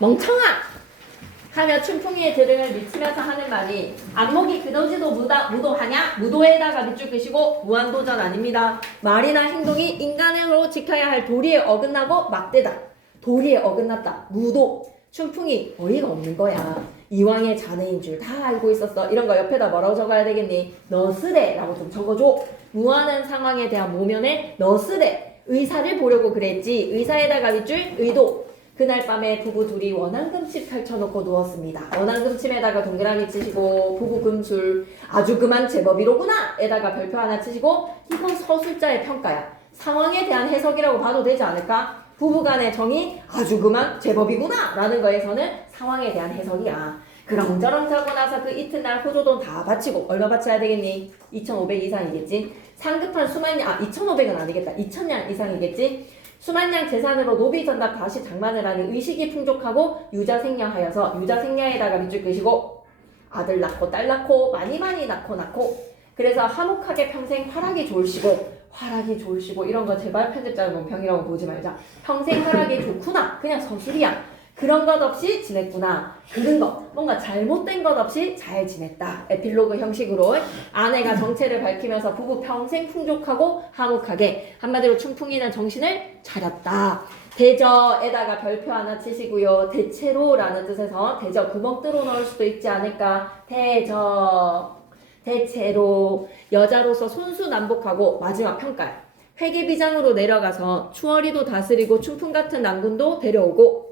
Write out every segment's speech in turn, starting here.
멍청아! 하며 춘풍이의 드릉을 밀치면서 하는 말이 안목이 그러지도 무다, 무도하냐? 무도에다가 밑줄 끄시고 무한도전 아닙니다. 말이나 행동이 인간으로 지켜야 할 도리에 어긋나고 막대다. 도리에 어긋났다. 무도. 춘풍이 어이가 없는 거야. 이왕의 자네인 줄 다 알고 있었어. 이런 거 옆에다 뭐라고 적어야 되겠니? 너스레 라고 좀 적어줘. 무한한 상황에 대한 모면에 너스레. 의사를 보려고 그랬지. 의사에다가 밑줄 의도. 그날 밤에 부부 둘이 원앙금침 펼쳐놓고 누웠습니다. 원앙금침에다가 동그라미 치시고 부부 금술 아주 그만 제법이로구나 에다가 별표 하나 치시고 이건 서술자의 평가야. 상황에 대한 해석이라고 봐도 되지 않을까? 부부간의 정이 아주 그만 제법이구나 라는 거에서는 상황에 대한 해석이야. 그런저런 자고 나서 그 이튿날 호조돈 다 바치고 얼마 바쳐야 되겠니? 2,500 이상이겠지? 상급한 수만 양, 아 2,500은 아니겠다. 2,000양 이상이겠지? 수만양 재산으로 노비 전답 다시 장만을 하니 의식이 풍족하고 유자 생녀하여서 유자 생녀에다가 밑줄 끄시고 아들 낳고 딸 낳고 많이 많이 낳고 낳고 그래서 화목하게 평생 활약이 좋으시고 활약이 좋으시고 이런 거 제발 편집자는 논평이라고 보지 말자. 평생 활약이 좋구나. 그냥 서술이야 그런 것 없이 지냈구나 그런 거 뭔가 잘못된 것 없이 잘 지냈다 에필로그 형식으로 아내가 정체를 밝히면서 부부 평생 풍족하고 화목하게 한마디로 춘풍이는 정신을 차렸다. 대저에다가 별표 하나 치시고요. 대체로라는 뜻에서 대저 구멍 뚫어 넣을 수도 있지 않을까. 대저 대체로 여자로서 손수남복하고 마지막 평가. 회계비장으로 내려가서 추월이도 다스리고 춘풍 같은 난군도 데려오고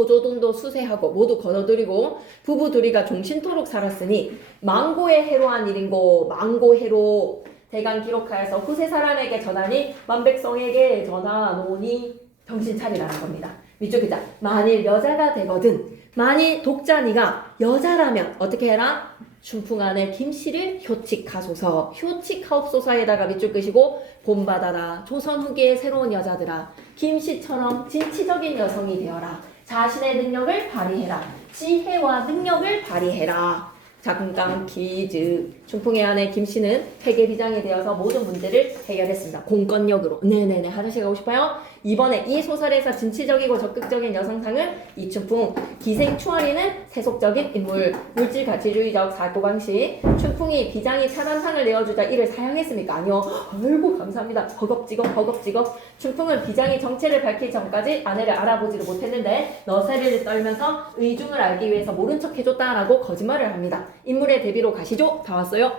호조돈도 수세하고 모두 거둬들이고 부부 둘이가 종신토록 살았으니 망고의 해로한 일인고 망고 해로 대강 기록하여서 후세 사람에게 전하니 만백성에게 전하노니 정신 차리라는 겁니다. 밑줄 기자 만일 여자가 되거든 만일 독자 니가 여자라면 어떻게 해라? 춘풍 안에 김씨를 효칙하소서 효칙하옵소서에다가 밑줄 끄시고 본받아라 조선 후기의 새로운 여자들아 김씨처럼 진취적인 여성이 되어라 자신의 능력을 발휘해라. 지혜와 능력을 발휘해라. 잠깐 퀴즈. 춘풍의 아내 김 씨는 회계 비장이 되어서 모든 문제를 해결했습니다. 공권력으로. 네네네. 화장실 가고 싶어요? 이번에 이 소설에서 진취적이고 적극적인 여성상은 이춘풍. 기생충아리는 세속적인 인물 물질 가치주의적 사고방식. 춘풍이 비장이 차단상을 내어주자 이를 사용했습니까? 아니요? 아이고 감사합니다. 허겁지겁 허겁지겁. 춘풍은 비장이 정체를 밝히기 전까지 아내를 알아보지도 못했는데 너새를 떨면서 의중을 알기 위해서 모른 척 해줬다라고 거짓말을 합니다. 인물의 대비로 가시죠. 다 왔어요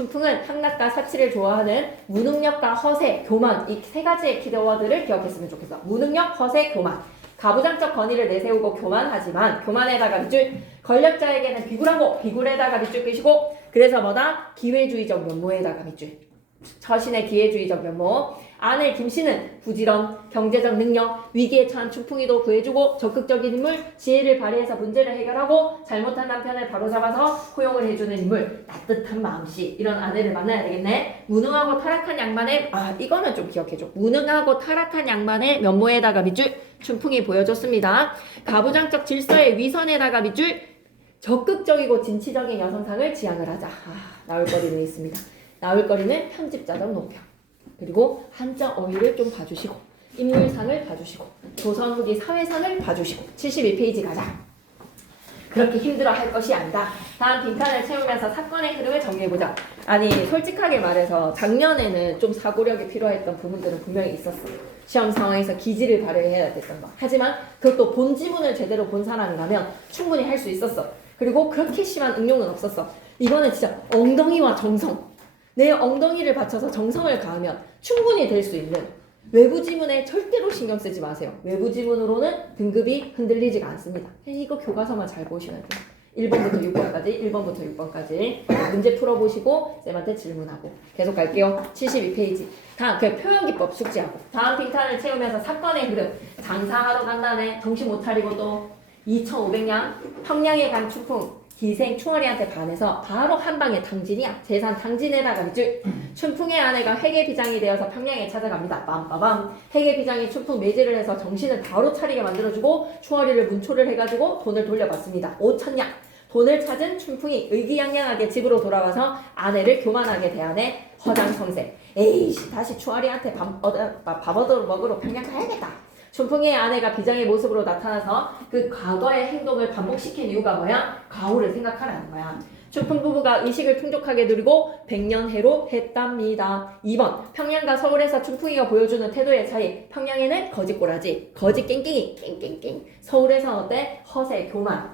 춘풍은 향락과 사치를 좋아하는 무능력과 허세, 교만 이 세 가지의 키워드를 기억했으면 좋겠어. 무능력, 허세, 교만. 가부장적 권위를 내세우고 교만하지만 교만에다가 밑줄 권력자에게는 비굴하고 비굴에다가 밑줄 끄시고 그래서 뭐다? 기회주의적 면모에다가 밑줄. 자신의 기회주의적 면모. 아내 김씨는 부지런, 경제적 능력, 위기에 처한 춘풍이도 구해주고 적극적인 인물, 지혜를 발휘해서 문제를 해결하고 잘못한 남편을 바로잡아서 호용을 해주는 인물, 따뜻한 마음씨 이런 아내를 만나야 되겠네. 무능하고 타락한 양반의 아 이거는 좀 기억해줘. 무능하고 타락한 양반의 면모에다가 밑줄 춘풍이 보여줬습니다. 가부장적 질서의 위선에다가 밑줄 적극적이고 진취적인 여성상을 지향을 하자. 아, 나올 거리는 있습니다. 나올 거리는 편집자적 논평. 그리고 한자 어휘를 좀 봐주시고 인물상을 봐주시고 조선 후기 사회상을 봐주시고 72페이지 가자. 그렇게 힘들어 할 것이 아니다. 다음 빈칸을 채우면서 사건의 흐름을 정리해보자. 아니 솔직하게 말해서 작년에는 좀 사고력이 필요했던 부분들은 분명히 있었어. 시험 상황에서 기지를 발휘해야 됐던 거. 하지만 그것도 본 지문을 제대로 본 사람이라면 충분히 할 수 있었어. 그리고 그렇게 심한 응용은 없었어. 이거는 진짜 엉덩이와 정성. 내 엉덩이를 받쳐서 정성을 가하면 충분히 될 수 있는 외부 지문에 절대로 신경 쓰지 마세요. 외부 지문으로는 등급이 흔들리지가 않습니다. 이거 교과서만 잘 보시면 돼요. 1번부터 6번까지, 1번부터 6번까지 문제 풀어보시고 쌤한테 질문하고 계속 갈게요. 72페이지. 다음 그 표현기법 숙지하고 다음 빈칸을 채우면서 사건의 흐름 장사하러 간다네 정신 못 차리고 또 2,500냥 평양에 간 추풍 기생 충월이한테 반해서 바로 한 방에 탕진이야. 재산 탕진에다가 밑줄. 춘풍의 아내가 회계 비장이 되어서 평양에 찾아갑니다. 빰빠밤. 회계 비장이 춘풍 매질을 해서 정신을 바로 차리게 만들어주고 충월이를 문초를 해가지고 돈을 돌려받습니다. 5천냥. 돈을 찾은 춘풍이 의기양양하게 집으로 돌아와서 아내를 교만하게 대하네 허장성세. 에이씨 다시 충월이한테 밥, 얻어, 밥 얻어 먹으러 평양 가야겠다. 춘풍이의 아내가 비장의 모습으로 나타나서 그 과거의 행동을 반복시킨 이유가 뭐야? 과오를 생각하라는 거야. 춘풍 부부가 의식을 풍족하게 누리고 백년해로 했답니다. 2번 평양과 서울에서 춘풍이가 보여주는 태도의 차이 평양에는 거짓꼬라지 거짓 깽깽이 깽깽깽 서울에서 어때? 허세 교만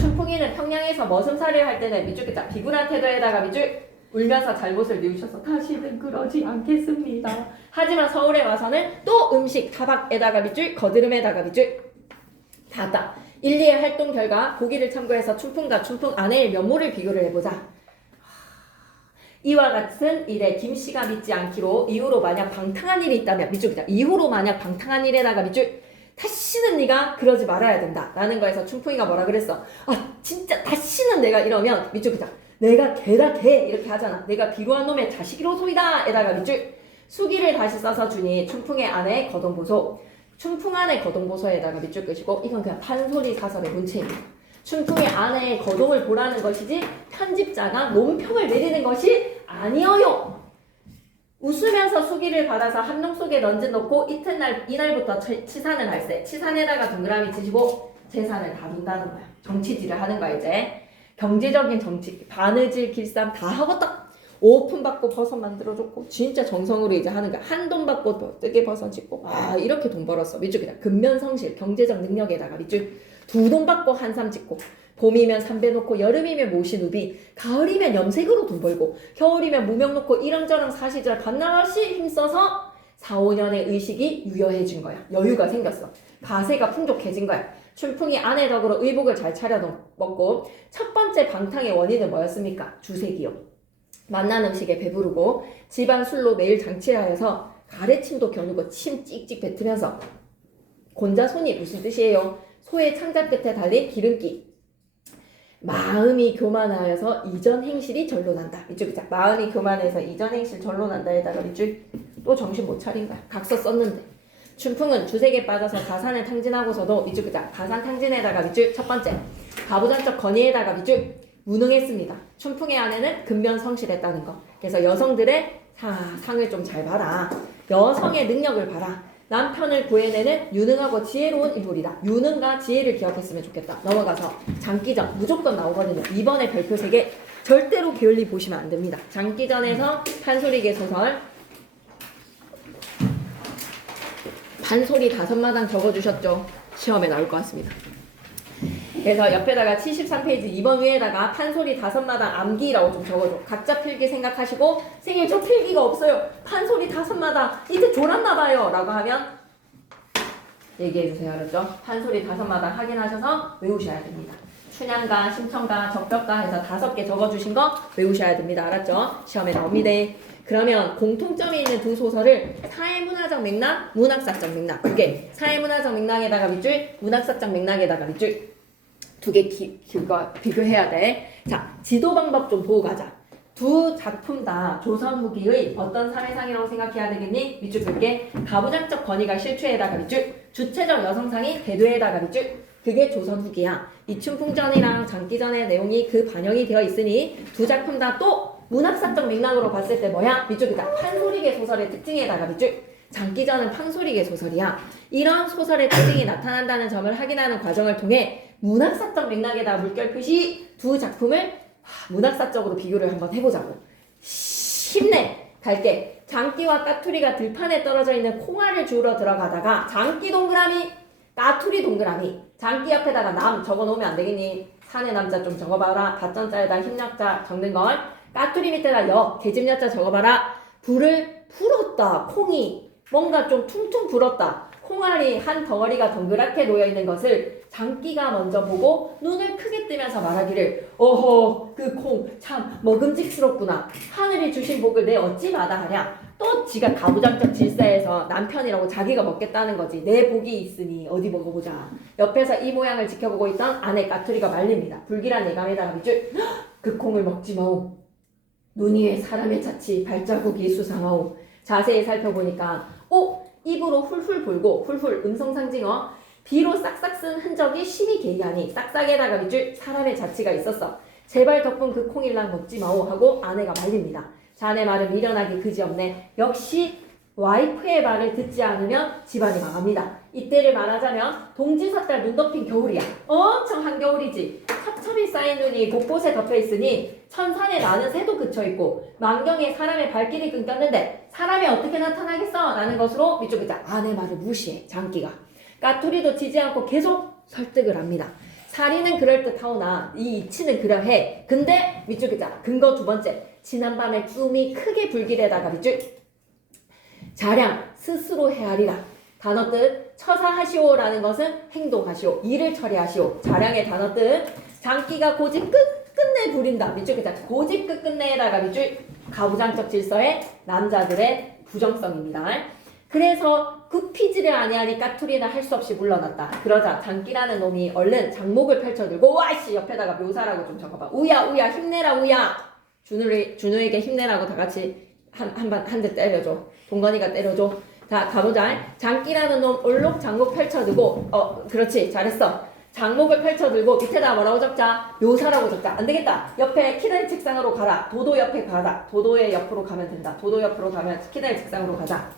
춘풍이는 평양에서 머슴살이를 할 때는 밑줄 자 비굴한 태도에다가 밑줄 울면서 잘못을 뉘우쳐서 다시는 그러지 않겠습니다. 하지만 서울에 와서는 또 음식 타박에다가 밑줄 거드름에다가 밑줄 닫다. 1, 2의 활동 결과 보기를 참고해서 춘풍과 춘풍 아내의 면모를 비교를 해보자. 이와 같은 일에 김 씨가 믿지 않기로 이후로 만약 방탕한 일이 있다면 밑줄 그자 이후로 만약 방탕한 일에다가 밑줄 다시는 네가 그러지 말아야 된다 라는 거에서 춘풍이가 뭐라 그랬어 아 진짜 다시는 내가 이러면 밑줄 그자 내가 개다 개 이렇게 하잖아 내가 비루한 놈의 자식이로 소이다 에다가 밑줄 수기를 다시 써서 주니 춘풍의 아내 거동보소 춘풍 안의 거동보소에다가 밑줄 끄시고 이건 그냥 판소리 사설의 문체입니다 춘풍의 아내의 거동을 보라는 것이지 편집자가 논평을 내리는 것이 아니어요. 웃으면서 수기를 받아서 한농 속에 런지 넣고 이튿날 이날부터 치- 치산을 할세. 치산에다가 동그라미 치시고 재산을 다룬다는 거야. 정치질을 하는 거야 이제. 경제적인 정치 바느질 길쌈 다 하고 딱 오픈 받고 버섯 만들어줬고 진짜 정성으로 이제 하는 거야. 한 돈 받고 더 뜨개 버섯 짓고. 아 이렇게 돈 벌었어. 밑줄 그냥 근면성실 경제적 능력에다가 밑줄 두 돈 받고 한삼 짓고. 봄이면 삼배 놓고 여름이면 모시 누비 가을이면 염색으로 돈 벌고 겨울이면 무명 놓고 이런저런 사시절 반나없이 힘써서 4, 5년의 의식이 유여해진 거야. 여유가 생겼어. 가세가 풍족해진 거야 춘풍이 아내 덕으로 의복을 잘 차려 먹고 첫 번째 방탕의 원인은 뭐였습니까? 주색이요 만난 음식에 배부르고 집안 술로 매일 장치를 하여서 가래침도 겨누고 침 찍찍 뱉으면서 곤자손이 무슨 뜻이에요? 소의 창자 끝에 달린 기름기. 마음이 교만하여서 이전 행실이 절로 난다. 밑줄 자 마음이 교만해서 이전 행실 절로 난다에다가 밑줄 또 정신 못 차린 거야. 각서 썼는데. 춘풍은 주색에 빠져서 가산을 탕진하고서도 밑줄 자 가산 탕진에다가 밑줄 첫 번째 가부장적 건의에다가 밑줄 무능했습니다. 춘풍의 아내는 근면 성실했다는 거. 그래서 여성들의 사, 상을 좀 잘 봐라. 여성의 능력을 봐라. 남편을 구해내는 유능하고 지혜로운 인물이다. 유능과 지혜를 기억했으면 좋겠다. 넘어가서 장기전 무조건 나오거든요. 이번에 별표 3개 절대로 게을리 보시면 안 됩니다. 장기전에서 판소리계 소설 판소리 다섯 마당 적어주셨죠? 시험에 나올 것 같습니다. 그래서 옆에다가 73페이지 2번 위에다가 판소리 다섯 마당 암기라고 좀 적어줘. 각자 필기 생각하시고 생일 저 필기가 없어요. 판소리 다섯 마당 이제 졸았나 봐요. 라고 하면 얘기해 주세요. 알았죠? 판소리 다섯 마당 확인하셔서 외우셔야 됩니다. 춘향가, 심청가, 적벽가 해서 다섯 개 적어주신 거 외우셔야 됩니다. 알았죠? 시험에 나옵니다. 그러면 공통점이 있는 두 소설을 사회문화적 맥락, 문학사적 맥락 두 개. 사회문화적 맥락에다가 밑줄, 문학사적 맥락에다가 밑줄 두 개 비교해야 돼. 자, 지도 방법 좀 보고 가자. 두 작품 다 조선 후기의 어떤 사회상이라고 생각해야 되겠니? 밑줄 볼게. 가부장적 권위가 실추에다가 밑줄, 주체적 여성상이 대도에다가 밑줄. 그게 조선 후기야. 이춘풍전이랑 장기전의 내용이 그 반영이 되어 있으니 두 작품 다 또 문학사적 맥락으로 봤을 때 뭐야? 밑줄이다. 판소리계 소설의 특징에다가 밑줄. 장기전은 판소리계 소설이야. 이런 소설의 특징이 나타난다는 점을 확인하는 과정을 통해 문학사적 맥락에다 물결 표시 두 작품을 하, 문학사적으로 비교를 한번 해보자고. 힘내! 갈게. 장기와 까투리가 들판에 떨어져 있는 콩알을 주우러 들어가다가 장기 동그라미, 까투리 동그라미. 장기 옆에다가 남 적어 놓으면 안 되겠니? 산의 남자 좀 적어봐라. 밭전자에다 힘약자 적는 걸. 까투리 밑에다 여, 계집 야자 적어봐라. 불을 풀었다. 콩이. 뭔가 좀 퉁퉁 불었다. 콩알이 한 덩어리가 동그랗게 놓여 있는 것을 장기가 먼저 보고 눈을 크게 뜨면서 말하기를 어허 그 콩 참 먹음직스럽구나. 하늘이 주신 복을 내 어찌 마다하랴 또 지가 가부장적 질서에서 남편이라고 자기가 먹겠다는 거지. 내 복이 있으니 어디 먹어보자. 옆에서 이 모양을 지켜보고 있던 아내 까투리가 말립니다 불길한 예감에다가 밑줄 그 콩을 먹지 마오 눈 위에 사람의 자치 발자국이 수상하오. 자세히 살펴보니까 오 입으로 훌훌 불고 훌훌 음성 상징어. 비로 싹싹 쓴 흔적이 심히 개의하니 싹싹에다가 밑줄 사람의 자치가 있었어. 제발 덕분 그 콩일랑 먹지 마오 하고 아내가 말립니다. 자네 말은 미련하기 그지없네. 역시 와이프의 말을 듣지 않으면 집안이 망합니다. 이때를 말하자면 동지섣달 눈 덮인 겨울이야. 엄청 한겨울이지. 첩첩이 쌓인 눈이 곳곳에 덮여 있으니 천산에 나는 새도 그쳐 있고 만경에 사람의 발길이 끊겼는데 사람이 어떻게 나타나겠어? 라는 것으로 위쪽에 자 아내 말을 무시해 장기가. 까투리도 지지 않고 계속 설득을 합니다. 사리는 그럴듯하오나 이 이치는 그러해. 근데 위쪽에 자 근거 두 번째 지난밤에 꿈이 크게 불길에다가 밑줄 자량 스스로 헤아리라. 단어 뜻 처사하시오라는 것은 행동하시오 일을 처리하시오 자량의 단어 뜻 장기가 고집 끝 끝내 부린다 밑줄 자 고집 끝 끝내에다가 밑줄 가부장적 질서의 남자들의 부정성입니다. 그래서 굽히지를 아니하니 까투리는 할수 없이 물러났다. 그러자 장기라는 놈이 얼른 장목을 펼쳐들고 와이씨 옆에다가 묘사라고 좀 적어봐. 우야 우야 힘내라 우야. 준우에게 힘내라고 다 같이 한한한 대 때려줘. 동건이가 때려줘. 자 가보자. 장기라는 놈 얼룩 장목 펼쳐들고 어 그렇지 잘했어. 장목을 펼쳐들고 밑에다 뭐라고 적자? 묘사라고 적자. 안 되겠다. 옆에 키다리 책상으로 가라. 도도 옆에 가라. 도도의 옆으로 가면 된다. 도도 옆으로 가면 키다리 책상으로 가자.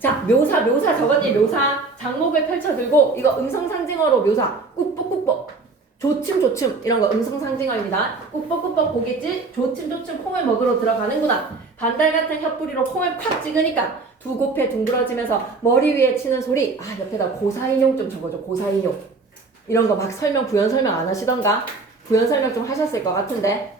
자, 묘사, 묘사 적었니? 묘사. 장목을 펼쳐들고 이거 음성상징어로 묘사. 꾹뻑꾹뻑. 조침, 조침. 이런 거 음성 상징어입니다. 꾹뻑꾹뻑 고깃집. 조침, 조침 콩을 먹으러 들어가는구나. 반달 같은 혀뿌리로 콩을 팍 찍으니까 두 곱해 둥그러지면서 머리 위에 치는 소리. 아, 옆에다 고사인용 좀 적어줘. 고사인용. 이런 거 막 설명, 부연 설명 안 하시던가? 부연 설명 좀 하셨을 것 같은데.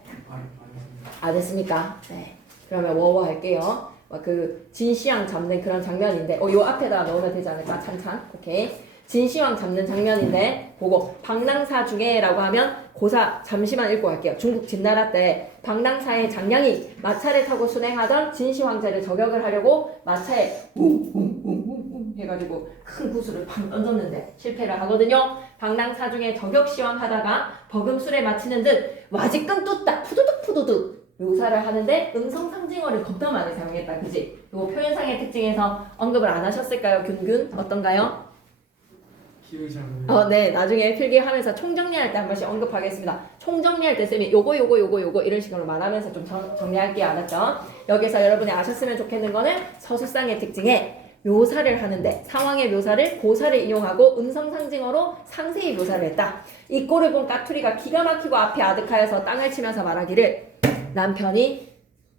안 했습니까? 네. 그러면 워워 할게요. 막 그 진시황 잡는 그런 장면인데, 어, 요 앞에다 넣으면 되지 않을까? 찬찬. 오케이. 진시황 잡는 장면인데, 보고 방랑사 중에라고 하면 고사 잠시만 읽고 갈게요. 중국 진나라 때 방랑사의 장량이 마차를 타고 순행하던 진시황제를 저격을 하려고 마차에 웅웅웅웅 해가지고 큰 구슬을 팡 던졌는데 실패를 하거든요. 방랑사 중에 저격 시황하다가 버금술에 맞히는 듯 와지끔 뚝딱 푸두둑 푸두둑 묘사를 하는데 음성 상징어를 겁나 많이 사용했다. 그지? 요 표현상의 특징에서 언급을 안 하셨을까요? 균균 어떤가요? 어, 네. 나중에 필기하면서 총정리할 때 한 번씩 언급하겠습니다. 총정리할 때 쌤이 요거 요거 요거 요거 이런 식으로 말하면서 좀 정, 정리할게요. 알았죠? 여기서 여러분이 아셨으면 좋겠는 거는 서술상의 특징에 묘사를 하는데 상황의 묘사를 고사를 이용하고 음성 상징어로 상세히 묘사를 했다. 이 꼴을 본 까투리가 기가 막히고 앞에 아득하여서 땅을 치면서 말하기를 남편이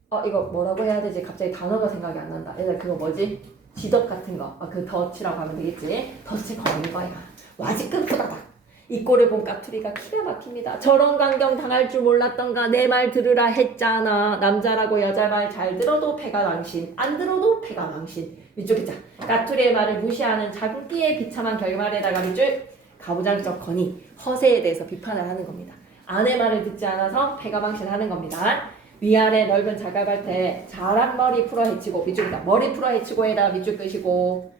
어 이거 뭐라고 해야 되지? 갑자기 단어가 생각이 안 난다. 얘들 그거 뭐지? 지덕 같은 거. 아, 그 덫이라고 하면 되겠지. 덫을 거는 거야. 와지끈 후다닥. 이 꼴을 본 까투리가 기가 막힙니다. 저런 광경 당할 줄 몰랐던가 내 말 들으라 했잖아. 남자라고 여자 말 잘 들어도 패가 망신, 안 들어도 패가 망신. 위쪽 있자. 까투리의 말을 무시하는 자국기의 비참한 결말에다가 밑줄 가부장적 건이 허세에 대해서 비판을 하는 겁니다. 아내 말을 듣지 않아서 패가 망신하는 겁니다. 위아래 넓은 자갈밭에 자란 머리 풀어 헤치고 밑줄이다. 머리 풀어 헤치고 에다 밑줄 끄시고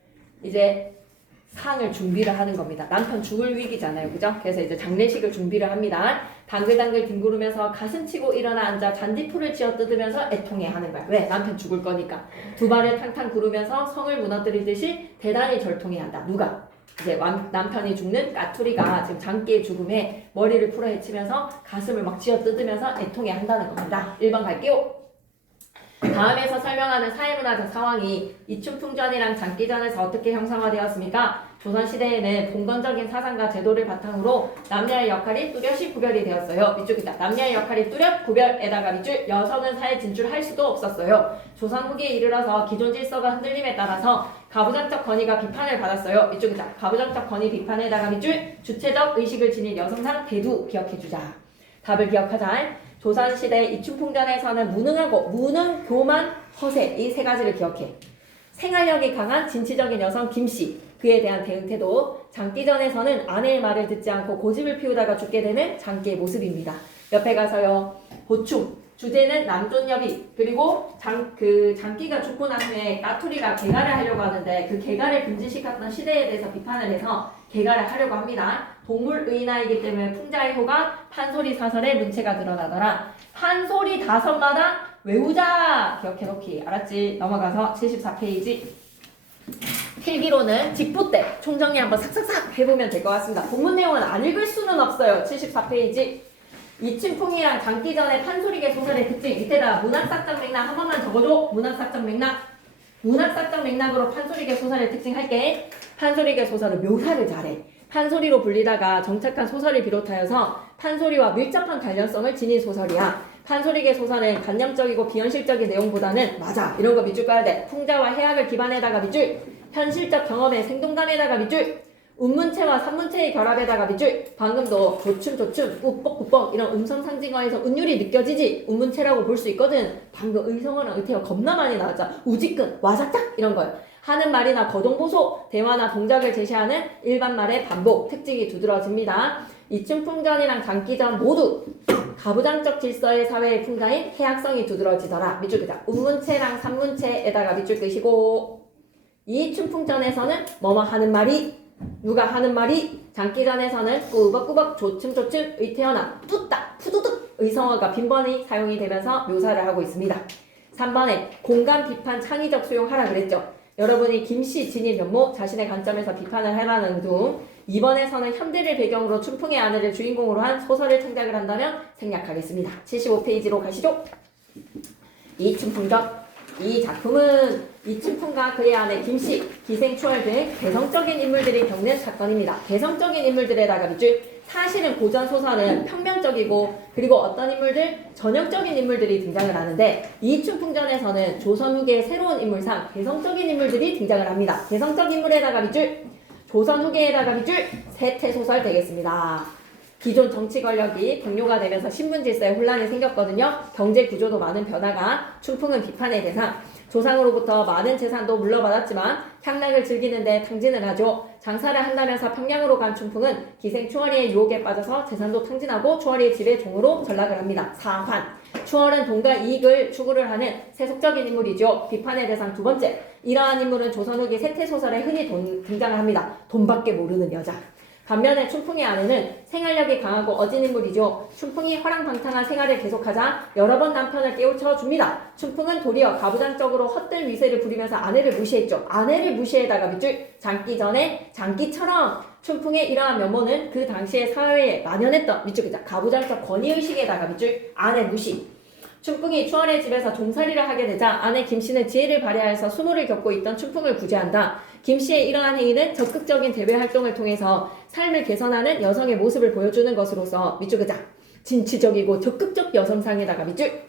이제 상을 준비를 하는 겁니다. 남편 죽을 위기잖아요. 그죠? 그래서 이제 장례식을 준비를 합니다. 당글당글 뒹구르면서 가슴 치고 일어나 앉아 잔디풀을 쥐어 뜯으면서 애통해 하는 거야. 왜? 남편 죽을 거니까. 두 발을 탕탕 구르면서 성을 무너뜨리듯이 대단히 절통해 한다. 누가? 이제 완- 남편이 죽는 까투리가 지금 장기의 죽음에 머리를 풀어 헤치면서 가슴을 막 쥐어 뜯으면서 애통해 한다는 겁니다. 1번 갈게요. 다음에서 설명하는 사회문화적 상황이 이춘풍전이랑 장기전에서 어떻게 형성화되었습니까? 조선시대에는 봉건적인 사상과 제도를 바탕으로 남녀의 역할이 뚜렷이 구별이 되었어요. 밑줄이다. 남녀의 역할이 뚜렷 구별에다가 밑줄 여성은 사회 진출할 수도 없었어요. 조선 후기에 이르러서 기존 질서가 흔들림에 따라서 가부장적 건의가 비판을 받았어요. 밑줄이다. 가부장적 건의 비판에다가 밑줄 주체적 의식을 지닌 여성상 대두 기억해주자. 답을 기억하자. 조선시대 이춘풍전에서는 무능하고 무능, 교만, 허세 이 세 가지를 기억해. 생활력이 강한 진취적인 여성 김씨 그에 대한 대응 태도 장기전에서는 아내의 말을 듣지 않고 고집을 피우다가 죽게 되는 장기의 모습입니다. 옆에 가서요 보충 주제는 남존여비 그리고 장 그 장기가 죽고 난 후에 까투리가 개가를 하려고 하는데 그 개가를 금지시켰던 시대에 대해서 비판을 해서 개가를 하려고 합니다. 동물 의인아이기 때문에 풍자의 호가 판소리 사설에 문체가 드러나더라. 판소리 다섯마다 외우자 기억해놓기 알았지? 넘어가서 74페이지 필기로는 직부 때 총정리 한번 삭삭삭 해보면 될 것 같습니다. 본문 내용은 안 읽을 수는 없어요. 74페이지 이춘풍이랑 장기전의 판소리계 소설의 특징 밑에다 문학삭정 맥락 한 번만 적어줘. 문학삭정 맥락 문학사적 맥락으로 판소리계 소설의 특징 할게. 판소리계 소설은 묘사를 잘해. 판소리로 불리다가 정착한 소설을 비롯하여서 판소리와 밀접한 관련성을 지닌 소설이야. 판소리계 소설은 관념적이고 비현실적인 내용보다는 맞아 이런 거 밑줄 까야 돼. 풍자와 해악을 기반에다가 밑줄, 현실적 경험의 생동감에다가 밑줄, 운문체와 산문체의 결합에다가 밑줄. 방금도 조춤 조춤, 우뻑 우뻑 이런 음성 상징어에서 운율이 느껴지지. 운문체라고 볼 수 있거든. 방금 의성어랑 의태어 겁나 많이 나왔잖아. 우지끈, 와삭짝 이런 거요. 하는 말이나 거동보소, 대화나 동작을 제시하는 일반 말의 반복, 특징이 두드러집니다. 이춘풍전이랑 장기전 모두 가부장적 질서의 사회의 풍자인 해악성이 두드러지더라. 밑줄 그자. 운문체랑 산문체에다가 밑줄 끄시고 이 춘풍전에서는 뭐뭐 하는 말이 누가 하는 말이 장기전에서는 꾸벅꾸벅 조춤조춤 의태어나 뚜딱 푸두둑 의성어가 빈번히 사용이 되면서 묘사를 하고 있습니다. 3번에 공감 비판 창의적 수용하라 그랬죠. 여러분이 김씨 진의 면모 자신의 관점에서 비판을 해라는 둥 2번에서는 현대를 배경으로 춘풍의 아내를 주인공으로 한 소설을 창작을 한다면 생략하겠습니다. 75페이지로 가시죠. 이 춘풍전 이 작품은 이춘풍과 그의 아내 김씨, 기생추월 등 개성적인 인물들이 겪는 사건입니다. 개성적인 인물들에다가 밑줄 사실은 고전 소설은 평면적이고 그리고 어떤 인물들 전형적인 인물들이 등장을 하는데 이춘풍전에서는 조선 후기의 새로운 인물상 개성적인 인물들이 등장을 합니다. 개성적 인물에다가 밑줄 조선 후기에다가 밑줄 세태 소설 되겠습니다. 기존 정치 권력이 동료가 되면서 신분 질서에 혼란이 생겼거든요. 경제 구조도 많은 변화가 춘풍은 비판의 대상. 조상으로부터 많은 재산도 물러받았지만 향락을 즐기는데 탕진을 하죠. 장사를 한다면서 평양으로 간 춘풍은 기생 추월이의 유혹에 빠져서 재산도 탕진하고 추월이의 집에 종으로 전락을 합니다. 사환. 추월은 돈과 이익을 추구를 하는 세속적인 인물이죠. 비판의 대상 두 번째. 이러한 인물은 조선 후기 세태 소설에 흔히 돈- 등장을 합니다. 돈밖에 모르는 여자. 반면에 춘풍의 아내는 생활력이 강하고 어진 인물이죠. 춘풍이 허랑방탕한 생활을 계속하자 여러 번 남편을 깨우쳐 줍니다. 춘풍은 도리어 가부장적으로 헛된 위세를 부리면서 아내를 무시했죠. 아내를 무시에다가 밑줄 장기 전에 장기처럼 춘풍의 이러한 면모는 그 당시의 사회에 만연했던 밑줄 기자 가부장적 권위의식에다가 밑줄 아내 무시. 춘풍이 추월의 집에서 종살이를 하게 되자 아내 김씨는 지혜를 발휘하여서 수모를 겪고 있던 춘풍을 구제한다. 김씨의 이러한 행위는 적극적인 대외 활동을 통해서 삶을 개선하는 여성의 모습을 보여주는 것으로서 밑줄 그자 진취적이고 적극적 여성상에다가 밑줄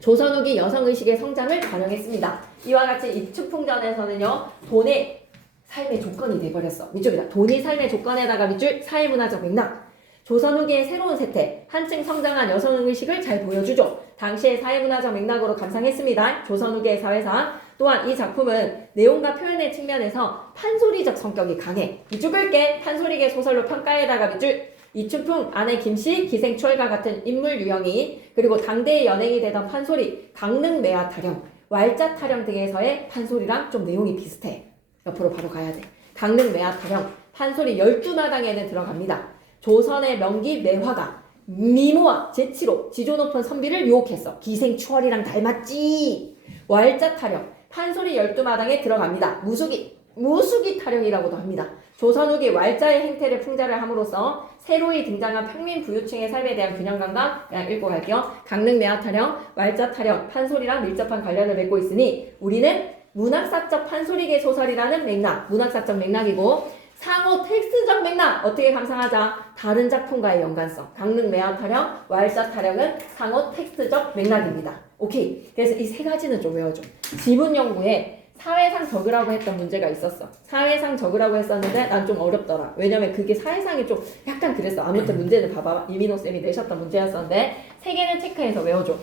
조선 후기 여성의식의 성장을 반영했습니다. 이와 같이 이 춘풍전에서는요 돈의 삶의 조건이 돼버렸어. 밑줄이다. 돈이 삶의 조건에다가 밑줄 사회문화적 맥락 조선 후기의 새로운 세태, 한층 성장한 여성 의식을 잘 보여주죠. 당시의 사회문화적 맥락으로 감상했습니다. 조선 후기의 사회상. 또한 이 작품은 내용과 표현의 측면에서 판소리적 성격이 강해. 끌게 판소리계 소설로 평가에다가 밑줄 이춘풍, 아내 김씨, 기생추월과 같은 인물 유형이 그리고 당대의 연행이 되던 판소리, 강릉 매화 타령, 왈자 타령 등에서의 판소리랑 좀 내용이 비슷해. 옆으로 바로 가야 돼. 강릉 매화 타령, 판소리 12마당에는 들어갑니다. 조선의 명기 매화가 미모와 재치로 지조 높은 선비를 유혹했어. 기생추월이랑 닮았지. 왈자 타령, 판소리 12마당에 들어갑니다. 무수기, 무수기 타령이라고도 합니다. 조선 후기 왈자의 행태를 풍자를 함으로써 새로이 등장한 평민 부유층의 삶에 대한 균형 감각 그냥 읽고 갈게요. 강릉 매화 타령, 왈자 타령, 판소리랑 밀접한 관련을 맺고 있으니 우리는 문학사적 판소리계 소설이라는 맥락, 문학사적 맥락이고 상호 텍스트적 맥락 어떻게 감상하자 다른 작품과의 연관성 강릉 매화 타령, 왈자 타령은 상호 텍스트적 맥락입니다. 오케이. 그래서 이 세 가지는 좀 외워줘. 지문 연구에 사회상 적으라고 했던 문제가 있었어. 사회상 적으라고 했었는데 난 좀 어렵더라. 왜냐면 그게 사회상이 좀 약간 그랬어. 아무튼 문제는 봐봐. 이민호 쌤이 내셨던 문제였었는데 세 개는 체크해서 외워줘.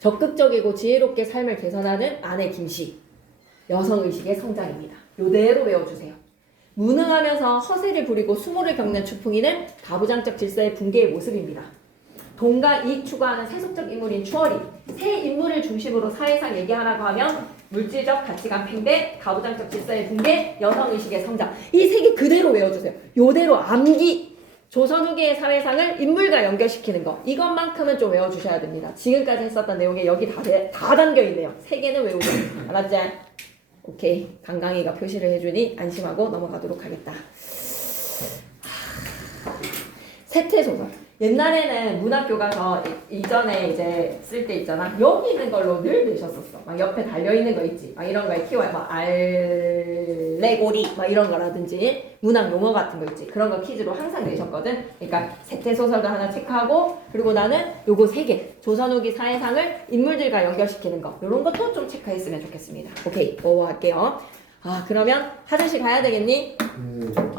적극적이고 지혜롭게 삶을 개선하는 아내 김씨. 여성 의식의 성장입니다. 요대로 외워주세요. 무능하면서 허세를 부리고 수모를 겪는 추풍이는 가부장적 질서의 붕괴의 모습입니다. 돈과 이익 추구하는 세속적 인물인 추월이 새 인물을 중심으로 사회상 얘기하라고 하면 물질적 가치관 팽배, 가부장적 질서의 붕괴, 여성의식의 성장 이 세 개 그대로 외워주세요. 요대로 암기 조선 후기의 사회상을 인물과 연결시키는 거 이것만큼은 좀 외워주셔야 됩니다. 지금까지 했었던 내용에 여기 다, 돼- 다 담겨 있네요. 세 개는 외우고 알았지? 오케이 강강이가 표시를 해주니 안심하고 넘어가도록 하겠다. 세태 소설 옛날에는 문학 교과서 이- 이전에 이제 쓸 때 있잖아. 여기 있는 걸로 늘 내셨었어. 막 옆에 달려 있는 거 있지. 막 이런 거에 키워요. 막 알레고리 막 이런 거라든지 문학 용어 같은 거 있지. 그런 거 퀴즈로 항상 내셨거든. 그러니까 세태 소설도 하나 체크하고 그리고 나는 요거 세 개. 조선 후기 사회상을 인물들과 연결시키는 거. 이런 것도 좀 체크했으면 좋겠습니다. 오케이. 오 할게요 아, 그러면 하준씨 가야 되겠니? 음. 어, 그럼